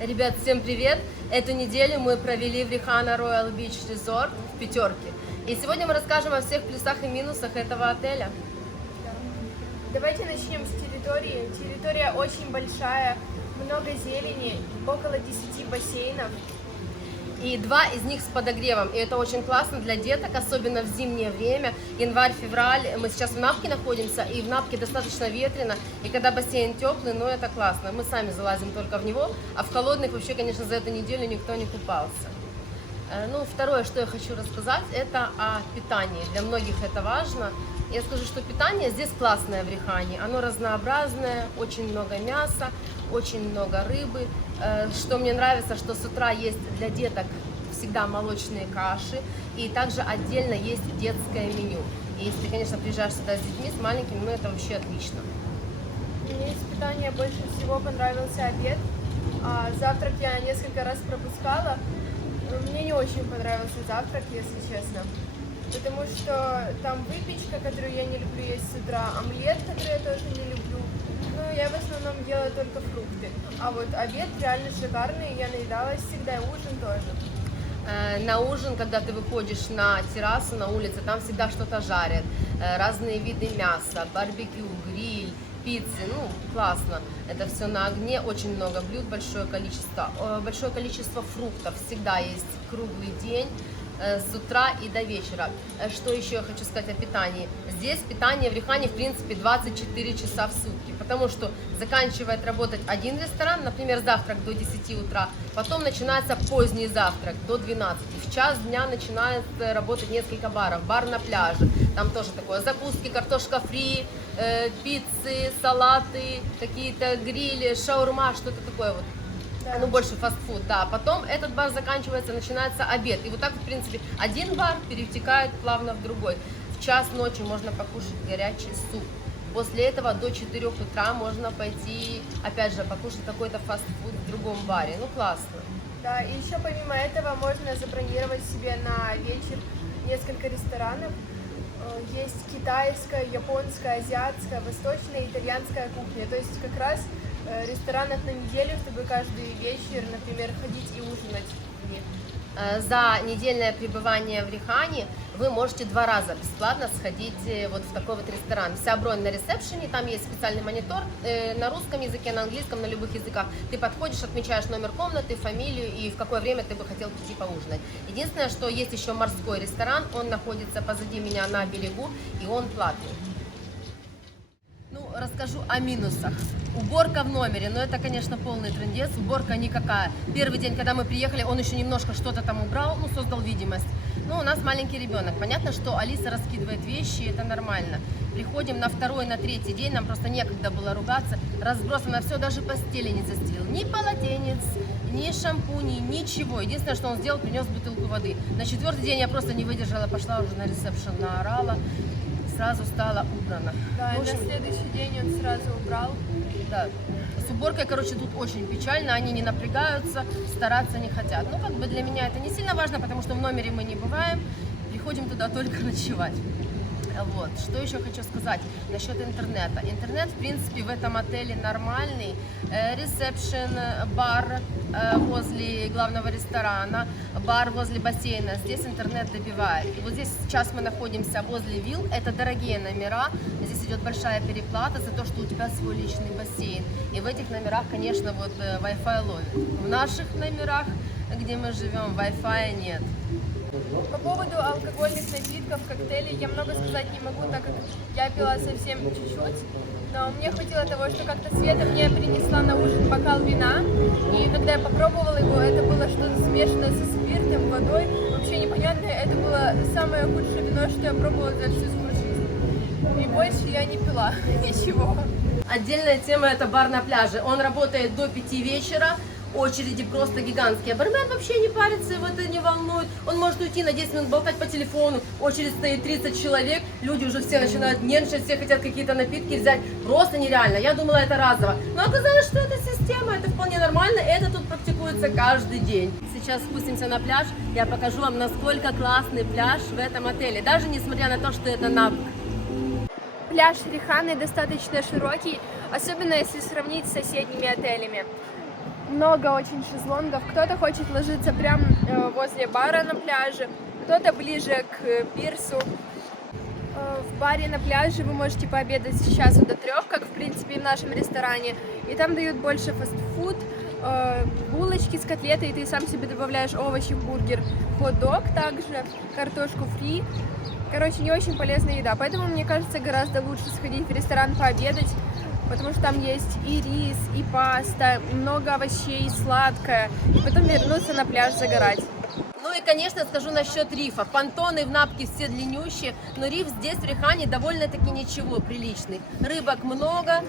Ребят, всем привет! Эту неделю мы провели в Рихана Royal Beach Resort в пятерке. И сегодня мы расскажем о всех плюсах и минусах этого отеля. Давайте начнем с территории. Территория очень большая, много зелени, около 10 бассейнов. И 2 из них с подогревом. И это очень классно для деток, особенно в зимнее время. Январь-февраль. Мы сейчас в Напке находимся, и в Напке достаточно ветрено. И когда бассейн теплый, ну это классно. Мы сами залазим только в него, а в холодных вообще, конечно, за эту неделю никто не купался. Ну, второе, что я хочу рассказать, это о питании. Для многих это важно. Я скажу, что питание здесь классное в Рихане. Оно разнообразное, очень много мяса, очень много рыбы. Что мне нравится, что с утра есть для деток всегда молочные каши. И также отдельно есть детское меню. И если ты, конечно, приезжаешь сюда с детьми, с маленькими, ну это вообще отлично. Мне из питания больше всего понравился обед. Завтрак я несколько раз пропускала. Мне не очень понравился завтрак, если честно. Потому что там выпечка, которую я не люблю есть с утра, омлет, который я тоже не люблю. Ну, я в основном ела только фрукты. А вот обед реально шикарный, я наедалась всегда, и ужин тоже. На ужин, когда ты выходишь на террасу, на улице, там всегда что-то жарят. Разные виды мяса, барбекю, гриль, пиццы, ну, классно. Это все на огне, очень много блюд, большое количество фруктов. Всегда есть круглый день. С утра и до вечера. Что еще я хочу сказать о питании? Здесь питание в Рихане, в принципе, 24 часа в сутки, потому что заканчивает работать один ресторан, например, завтрак до 10 утра, потом начинается поздний завтрак до 12. В час дня начинает работать несколько баров. Бар на пляже, там тоже такое, закуски, картошка фри, пиццы, салаты, какие-то грили, шаурма, что-то такое вот. Ну, больше фастфуд, да. Потом этот бар заканчивается, начинается обед. И вот так, в принципе, один бар перетекает плавно в другой. В час ночи можно покушать горячий суп. После этого до 4 утра можно пойти, опять же, покушать какой-то фастфуд в другом баре. Ну, классно. Да, и еще помимо этого можно забронировать себе на вечер несколько ресторанов. Есть китайская, японская, азиатская, восточная, итальянская кухня. То есть как раз ресторанов на неделю, чтобы каждый вечер, например, ходить и ужинать в них. За недельное пребывание в Рихане вы можете 2 раза бесплатно сходить вот в такой вот ресторан. Вся бронь на ресепшене, там есть специальный монитор на русском языке, на английском, на любых языках. Ты подходишь, отмечаешь номер комнаты, фамилию и в какое время ты бы хотел прийти поужинать. Единственное, что есть еще морской ресторан, он находится позади меня на берегу и он платный. Ну, расскажу о минусах. Уборка в номере, но это, конечно, полный трындец, уборка никакая. Первый день, когда мы приехали, он еще немножко что-то там убрал, ну, создал видимость. Ну, у нас маленький ребенок. Понятно, что Алиса раскидывает вещи, это нормально. Приходим на 2-й, на 3-й день, нам просто некогда было ругаться. Разбросано все, даже постели не застелил. Ни полотенец, ни шампуней, ничего. Единственное, что он сделал, принес бутылку воды. На 4-й день я просто не выдержала, пошла уже на ресепшн, наорала. Сразу стало убрано. Да, и на следующий день он сразу убрал. Да. С уборкой, короче, тут очень печально, они не напрягаются, стараться не хотят. Ну, как бы для меня это не сильно важно, потому что в номере мы не бываем, приходим туда только ночевать. Вот. Что еще хочу сказать насчет интернета. Интернет, в принципе, в этом отеле нормальный. Ресепшн, бар возле главного ресторана, бар возле бассейна. Здесь интернет добивает. И вот здесь сейчас мы находимся возле вилл. Это дорогие номера. Здесь идет большая переплата за то, что у тебя свой личный бассейн. И в этих номерах, конечно, вот Wi-Fi ловит. В наших номерах, где мы живем, Wi-Fi нет. По поводу алкогольных напитков, коктейлей, я много сказать не могу, так как я пила совсем чуть-чуть. Но мне хватило того, что как-то Света мне принесла на ужин бокал вина. И когда я попробовала его, это было что-то смешанное со спиртом, водой. Вообще непонятное. Это было самое худшее вино, что я пробовала за всю свою жизнь. И больше я не пила ничего. Отдельная тема – это бар на пляже. Он работает до 5 вечера. Очереди просто гигантские. Бармен вообще не парится, его это не волнует. Он может уйти на 10 минут болтать по телефону. Очередь стоит 30 человек. Люди уже все начинают нервничать, все хотят какие-то напитки взять. Просто нереально. Я думала, это разово. Но оказалось, что это система, это вполне нормально. Это тут практикуется каждый день. Сейчас спустимся на пляж. Я покажу вам, насколько классный пляж в этом отеле. Даже несмотря на то, что это Напк. Пляж Риханы достаточно широкий, особенно если сравнить с соседними отелями. много очень шезлонгов. Кто-то хочет ложиться прямо возле бара на пляже, кто-то ближе к пирсу. В баре на пляже вы можете пообедать с часу до 3, как в принципе и в нашем ресторане. И там дают больше фастфуд, булочки с котлетой, и ты сам себе добавляешь овощи в бургер, хот-дог также, картошку фри. Короче, не очень полезная еда, поэтому мне кажется гораздо лучше сходить в ресторан пообедать, потому что там есть и рис, и паста, много овощей, сладкое, и потом вернуться на пляж загорать. Ну и, конечно, скажу насчет рифа. Понтоны в Напке все длиннющие, но риф здесь, в Рихане, довольно-таки ничего, приличный. Рыбок много.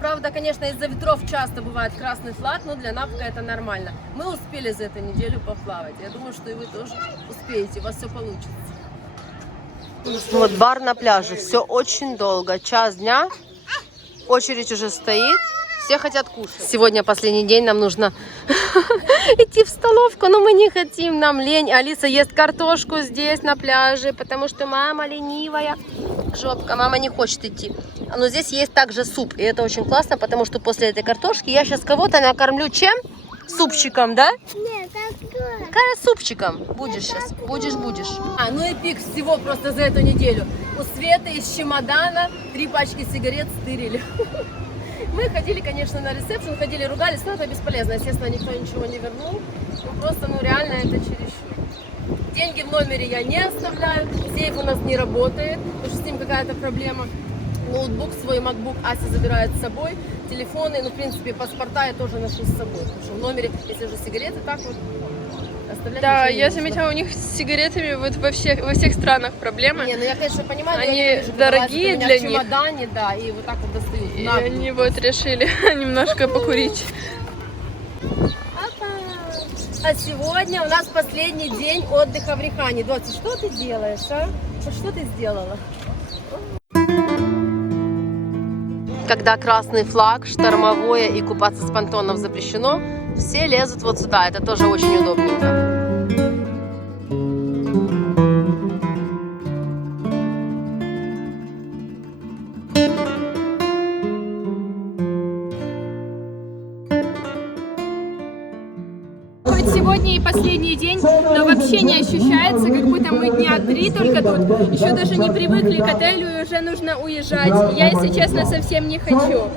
Правда, конечно, из-за ветров часто бывает красный флаг, но для Напка это нормально. Мы успели за эту неделю поплавать. Я думаю, что и вы тоже успеете, у вас все получится. Вот бар на пляже, все очень долго. Час дня, очередь уже стоит. Все хотят кушать. Сегодня последний день, нам нужно идти в столовку, но мы не хотим, нам лень. Алиса ест картошку здесь на пляже, потому что мама ленивая. Жопка, мама не хочет идти. Но здесь есть также суп, и это очень классно, потому что после этой картошки я сейчас кого-то накормлю чем? Супчиком, да? Нет, такое. Какая супчиком? Будешь сейчас, будешь. Ну и пик всего просто за эту неделю. У Светы из чемодана 3 пачки сигарет стырили. Мы ходили, конечно, на ресепшн, ходили, ругались, но это бесполезно. Естественно, никто ничего не вернул. Ну, просто, реально это чересчур. Деньги в номере я не оставляю. Сейф у нас не работает, потому что с ним какая-то проблема. Ноутбук свой, MacBook Ася забирает с собой. Телефоны, в принципе, паспорта я тоже ношу с собой. Потому что в номере, если уже сигареты, так вот оставлять. Да, я заметила, у них с сигаретами вот во всех странах проблемы. Не, я, конечно, понимаю, они я не вижу, дорогие для в чемодане, да, и вот так вот достают. И они вот решили немножко покурить. А сегодня у нас последний день отдыха в Рихане. Доця, что ты делаешь, а? Что ты сделала? Когда красный флаг, штормовое и купаться с понтонов запрещено, все лезут вот сюда. Это тоже очень удобненько. Хоть сегодня и последний день, но вообще не ощущается, как будто мы дня 3 только тут. Еще даже не привыкли к отелю и уже нужно уезжать. Я, если честно, совсем не хочу.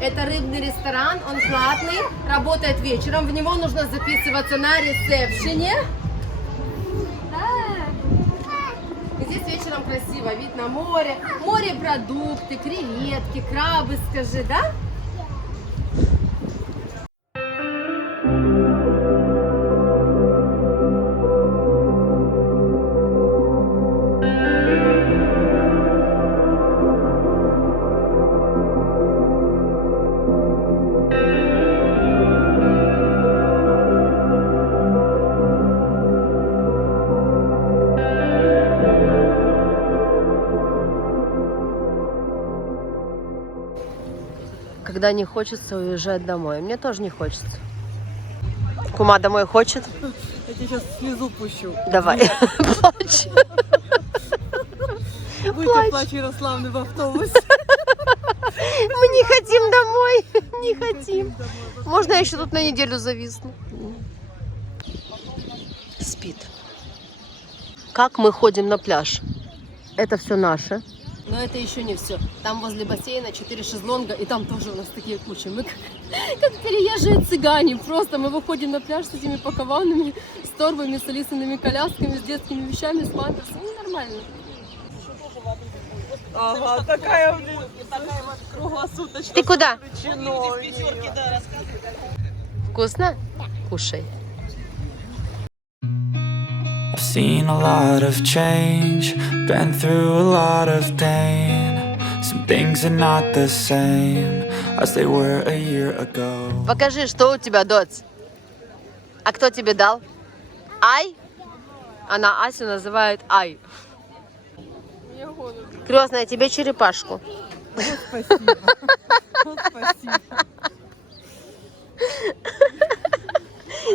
Это рыбный ресторан, он платный, работает вечером. В него нужно записываться на ресепшене. И здесь вечером красиво, вид на море. Морепродукты, креветки, крабы, скажи, да? Когда не хочется уезжать домой. Мне тоже не хочется. Кума домой хочет? Я тебе сейчас слезу пущу. Давай. Плачь. Выйти плачь, Ярославны, в автобус. Мы не хотим домой. Не хотим. Можно я еще тут на неделю зависну? Спит. Как мы ходим на пляж? Это все наше. Но это еще не все. Там возле бассейна 4 шезлонга, и там тоже у нас такие кучи. Мы как переезжие цыгане. Просто мы выходим на пляж с этими пакованными, с торбами, с Алисиными колясками, с детскими вещами, с памперсами. Ну, нормально. Ага, такая вот круглосуточная. Ты куда? Ветчиной. Вкусно? Кушай. I've seen a lot of change, been through a lot of pain. Some things are not the same as they were a year ago. Покажи, что у тебя, доц. А кто тебе дал? Ай? Она Асю называет Ай. Крестная, тебе черепашку. Спасибо. Спасибо.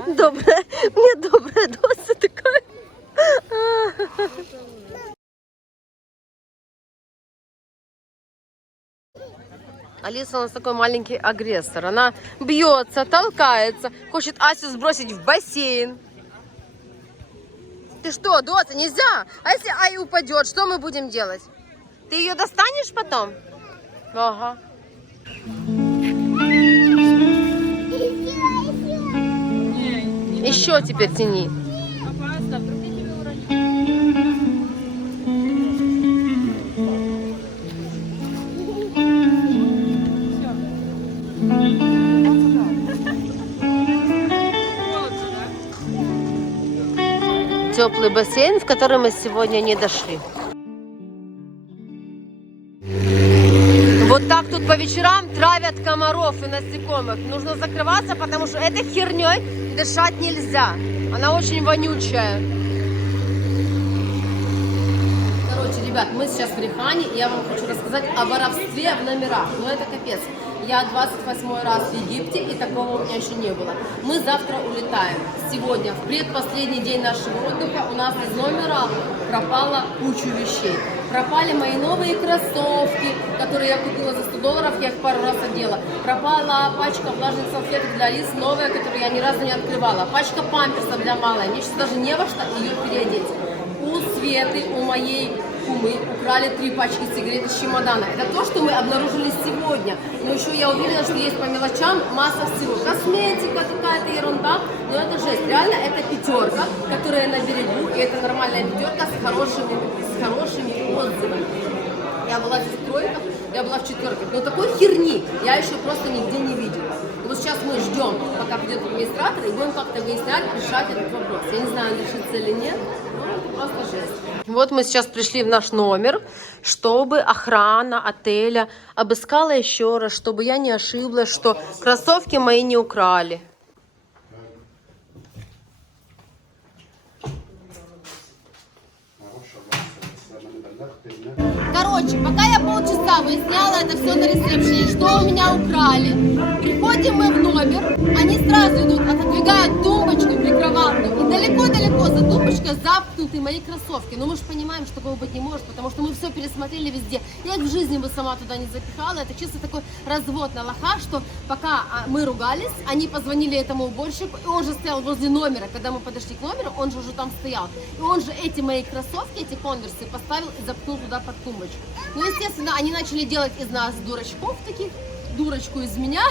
Добрая, мне добрая доця такая. Алиса у нас такой маленький агрессор. Она бьется, толкается, хочет Асю сбросить в бассейн. Ты что, Дота, нельзя? А если Ай упадет, что мы будем делать? Ты ее достанешь потом? Ага. Еще теперь тяни. Опасно, вдруг я тебя уроню. Теплый бассейн, в который мы сегодня не дошли. Вот так тут по вечерам травят комаров и насекомых. Нужно закрываться, потому что этой херней дышать нельзя. Она очень вонючая. Короче, ребят, мы сейчас в Рихане, и я вам хочу рассказать о воровстве в номерах. Ну это капец. Я 28 раз в Египте, и такого у меня еще не было. Мы завтра улетаем. Сегодня, в предпоследний день нашего отдыха, у нас из номера пропала куча вещей. Пропали мои новые кроссовки, которые я купила за $100, я их пару раз одела. Пропала пачка влажных салфеток для Алисы, новая, которую я ни разу не открывала. Пачка памперсов для малой. Мне сейчас даже не во что ее переодеть. У Светы, у моей кумы украли 3 пачки сигарет из чемодана. Это то, что мы обнаружили сегодня. Но еще я уверена, что есть по мелочам масса всего. Косметика, какая-то ерунда. Но это жесть. Реально, это пятерка, которая на берегу. И это нормальная пятерка с хорошими отзывами. Я была в тройках, я была в четверках. Но такой херни я еще просто нигде не видела. И вот сейчас мы ждем, пока придет администратор, и будем как-то выяснять, решать этот вопрос. Я не знаю, решится или нет, но это просто жесть. Вот мы сейчас пришли в наш номер, чтобы охрана отеля обыскала еще раз, чтобы я не ошиблась, что кроссовки мои не украли. Короче, пока я полчаса выясняла это все на ресепшене, что у меня украли. Приходим мы в номер, они сразу идут, отодвигают тумбочку прикроватную. И далеко-далеко за тумбочкой запнуты мои кроссовки. Но мы же понимаем, что такого быть не может, потому что мы все пересмотрели везде. Я их в жизни бы сама туда не запихала. Это чисто такой развод на лоха, что пока мы ругались, они позвонили этому уборщику, и он же стоял возле номера. Когда мы подошли к номеру, он же уже там стоял. И он же эти мои кроссовки, эти конверсы поставил и запнул туда под тумбочку. Ну, естественно, они начали делать из нас дурачков таких, дурочку из меня,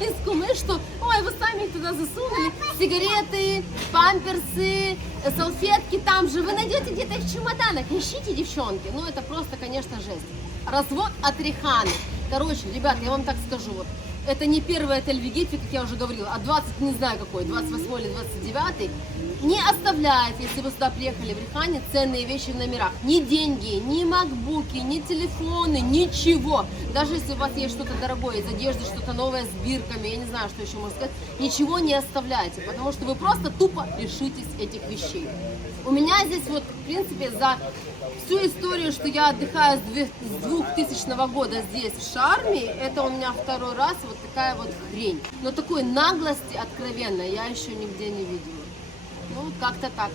из кумы, что, ой, вы сами их туда засунули, сигареты, памперсы, салфетки там же, вы найдете где-то их в чемоданах, ищите, девчонки. Ну, это просто, конечно, жесть. Развод от Риханы. Короче, ребят, я вам так скажу, вот, это не первый отель в Египте, как я уже говорила, а 20, не знаю какой, 28 или 29, не оставляет, если вы сюда приехали в Рихане, ценные вещи в номерах. Ни деньги, ни макбуки, ни телефоны, ничего. Даже если у вас есть что-то дорогое из одежды, что-то новое с бирками, я не знаю, что еще можно сказать, ничего не оставляйте, потому что вы просто тупо лишитесь этих вещей. У меня здесь вот, в принципе, за всю историю, что я отдыхаю с 2000 года здесь, в Шарме, это у меня второй раз вот такая вот хрень. Но такой наглости откровенной я еще нигде не видела. Ну, вот как-то так.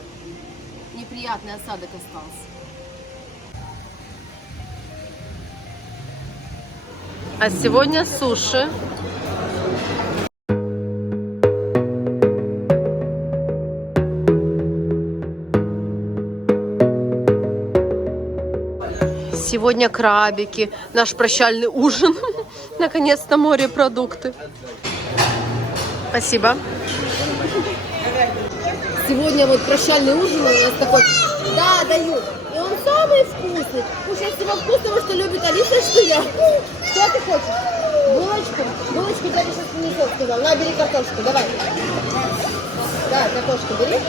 Неприятный осадок остался. А сегодня суши. Сегодня крабики, наш прощальный ужин. Наконец-то морепродукты. Спасибо. Сегодня вот прощальный ужин у нас такой. Да, дают. И он самый вкусный. Кушай всего вкусного, что любит Алиса, что я. Что ты хочешь? Булочку? Булочку дядя сейчас принесет, сказал. На, бери картошку, давай. Да, картошку бери.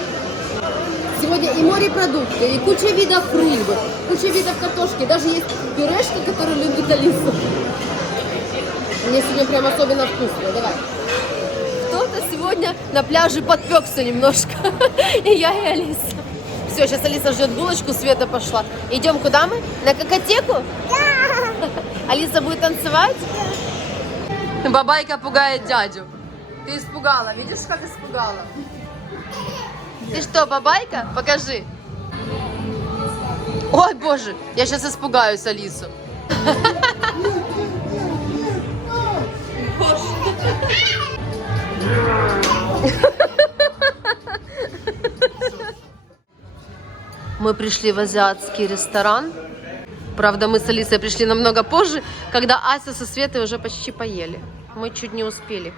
Сегодня и морепродукты, и куча видов рыбы, куча видов картошки. Даже есть пюрешка, которую любит Алиса. Мне сегодня прям особенно вкусно. Давай. Кто-то сегодня на пляже подпекся немножко. И я, и Алиса. Все, сейчас Алиса ждет булочку, Света пошла. Идем куда мы? На какотеку? Да. Алиса будет танцевать? Да. Бабайка пугает дядю. Ты испугала, видишь, как испугала? Ты что, бабайка? Покажи. Ой, боже, я сейчас испугаюсь Алису. Мы пришли в азиатский ресторан. Правда, мы с Алисой пришли намного позже, когда Ася со Светой уже почти поели. Мы чуть не успели.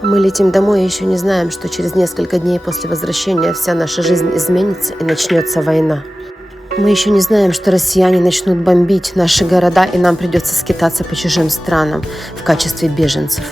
Мы летим домой и еще не знаем, что через несколько дней после возвращения вся наша жизнь изменится и начнется война. Мы еще не знаем, что россияне начнут бомбить наши города, и нам придется скитаться по чужим странам в качестве беженцев.